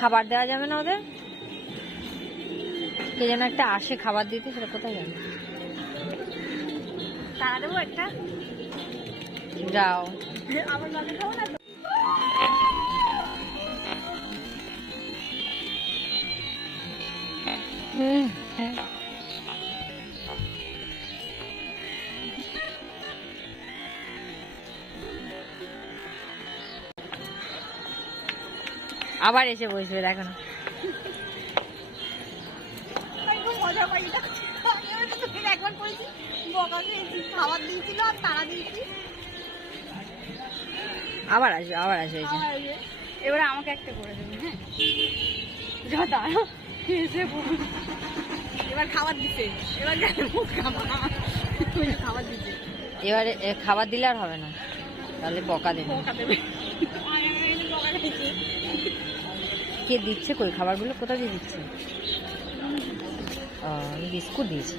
খাবার দেওয়া যাবে না ওদের? কে যেন একটা আসে খাবার দিতে, সেটা কোথায় যাবে? তারা দেবো একটা। যাও। আমার বাবা খাবো না। আবার এসে বসবে, দেখো না। মজা পাই এটা। একবার করেছি, বকা খেয়েছি, খাবার দিয়েছিল আর তারা দিয়েছি। আবার আসবে, আবার আসবে এসে। এবারে আমাকে একটা করে দেবে। হ্যাঁ, যা দাঁড়ো এসে এবার খাবার দিছে। এবার খাবার দিছে। এবারে খাবার দিলে আর হবে না, তাহলে বকা দেবে। বকা দেবে। বকা খেয়েছি। কে দিচ্ছে? কই খাবারগুলো কোথা দিয়ে দিচ্ছে? বিস্কুট দিয়েছে।